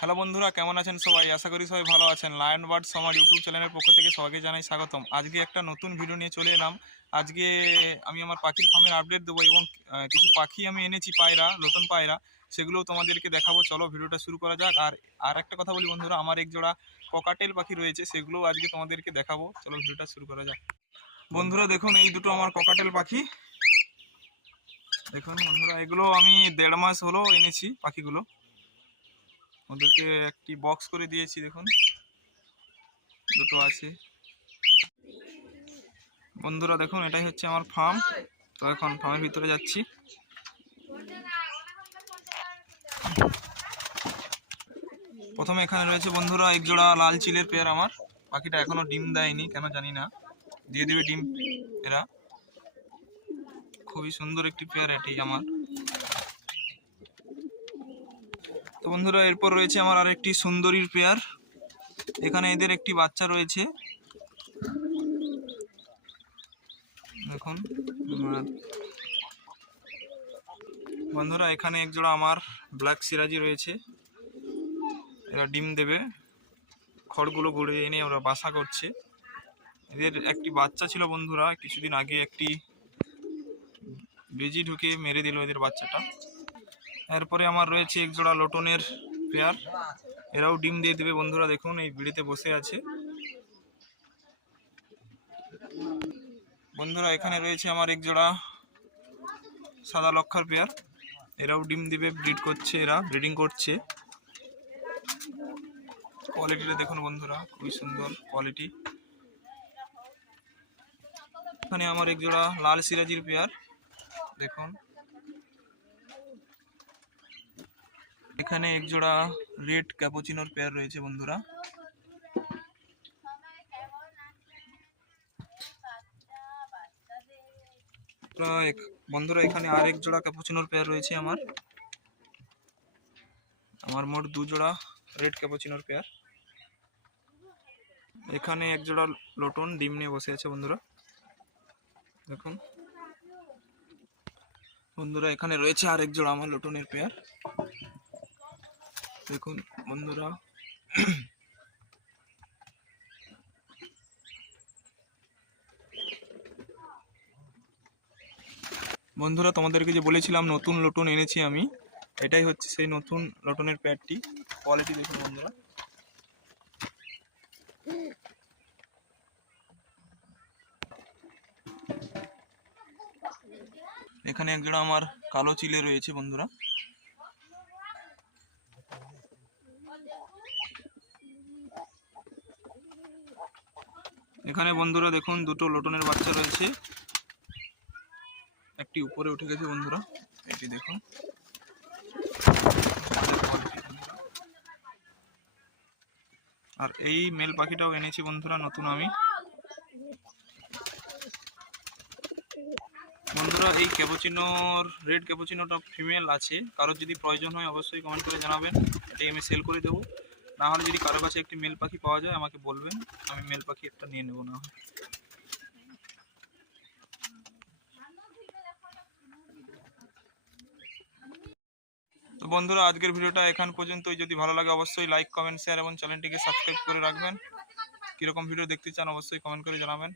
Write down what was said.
Hello বন্ধুরা, কেমন আছেন সবাই? আশা করি সবাই ভালো আছেন। লায়ন বার্ডস আমার ইউটিউব চ্যানেলের পক্ষ থেকে সবাইকে জানাই স্বাগতম। আজকে একটা নতুন ভিডিও নিয়ে চলে এলাম। আজকে আমি আমার পাখির ফার্মের আপডেট দেবো এবং কিছু পাখি আমি এনেছি, পায়রা, নতুন পায়রা, সেগুলোও তোমাদেরকে দেখাবো। চলো ভিডিওটা শুরু করা যাক। আর একটা কথা বলি বন্ধুরা, আমার এক জোড়া ককাটেল পাখি রয়েছে, সেগুলোও আজকে তোমাদেরকে দেখাবো। চলো ভিডিওটা শুরু করা যাক। বন্ধুরা দেখুন, এই দুটো আমার ককাটেল পাখি। দেখুন বন্ধুরা, এগুলো আমি 1.5 মাস হলো এনেছি পাখিগুলো। ওদেরকে একটি বক্স করে দিয়েছি, দেখুন দুটো আছে। বন্ধুরা দেখুন, এটাই হচ্ছে আমার ফার্ম। তো এখন ফার্মের ভিতরে যাচ্ছি। প্রথমে এখানে রয়েছে বন্ধুরা এক জোড়া লাল চিলের পেয়ার আমার। পাখিটা এখনো ডিম দেয়নি, কেন জানি না, দিয়ে দেবে ডিম এরা। খুবই সুন্দর একটি পেয়ার এটি আমার। তো বন্ধুরা এরপর রয়েছে আমার আরেকটি সুন্দরীর পেয়ার। এখানে এদের একটি বাচ্চা রয়েছে, দেখুন। বন্ধুরা এখানে এক জোড়া আমার ব্ল্যাক সিরাজি রয়েছে, এরা ডিম দেবে। খড়গুলো গড়ে এনে ওরা বাসা করছে। এদের একটি বাচ্চা ছিল বন্ধুরা, কিছুদিন আগে একটি বেজি ঢুকে মেরে দিল এদের বাচ্চাটা। এরপরে আমার রয়েছে এক জোড়া লোটনের পেয়ার, এরাও ডিম দিয়ে দেবে বন্ধুরা। দেখুন এই বিড়িতে বসে আছে। বন্ধুরা এখানে রয়েছে আমার এক জোড়া সাদা লক্ষার পেয়ার, এরাও ডিম দিবে, ব্রিড করছে, এরা ব্রিডিং করছে। কোয়ালিটিটা দেখুন বন্ধুরা, খুবই সুন্দর কোয়ালিটি। এখানে আমার এক জোড়া লাল সিরাজির পেয়ার, দেখুন। এখানে এক জোড়া রেড ক্যাপুচিনোর পেয়ার রয়েছে বন্ধুরা। বন্ধুরা এখানে আরেক জোড়া ক্যাপুচিনোর পেয়ার রয়েছে আমার মোট 2 জোড়া রেড ক্যাপুচিনোর পেয়ার। এখানে এক জোড়া লোটন ডিম নিয়ে বসে আছে বন্ধুরা, দেখুন। বন্ধুরা এখানে রয়েছে আরেক জোড়া আমার লোটনের পেয়ার, দেখুন বন্ধুরা। বন্ধুরা তোমাদেরকে যে বলেছিলাম নতুন লোটন এনেছি আমি, এটাই হচ্ছে সেই নতুন লোটনের পেয়ারটি। কোয়ালিটি দেখুন বন্ধুরা। এখানে এক জোড়া আমার কালো চিলে রয়েছে বন্ধুরা। এখানে বন্ধুরা দেখুন দুটো লোটনের বাচ্চা রয়েছে, একটি উপরে উঠে গেছে বন্ধুরা, এটি দেখুন। আর এই মেল পাখিটাও এনেছি বন্ধুরা নতুন আমি। বন্ধুরা এই ক্যাপুচিনোর রেড ক্যাপুচিনোটা ফিমেল আছে, কারোর যদি প্রয়োজন হয় অবশ্যই কমেন্ট করে জানাবেন, এটাই আমি সেল করে দেবো। না হলে যদি কারো কাছে একটি মেল পাখি পাওয়া যায় আমাকে বলবেন, আমি মেল পাখি একটা নিয়ে নেবো না। তো বন্ধুরা আজকের ভিডিওটা এখান পর্যন্তই। যদি ভালো লাগে অবশ্যই লাইক, কমেন্ট, শেয়ার এবং চ্যানেলটিকে সাবস্ক্রাইব করে রাখবেন। কীরকম ভিডিও দেখতে চান অবশ্যই কমেন্ট করে জানাবেন।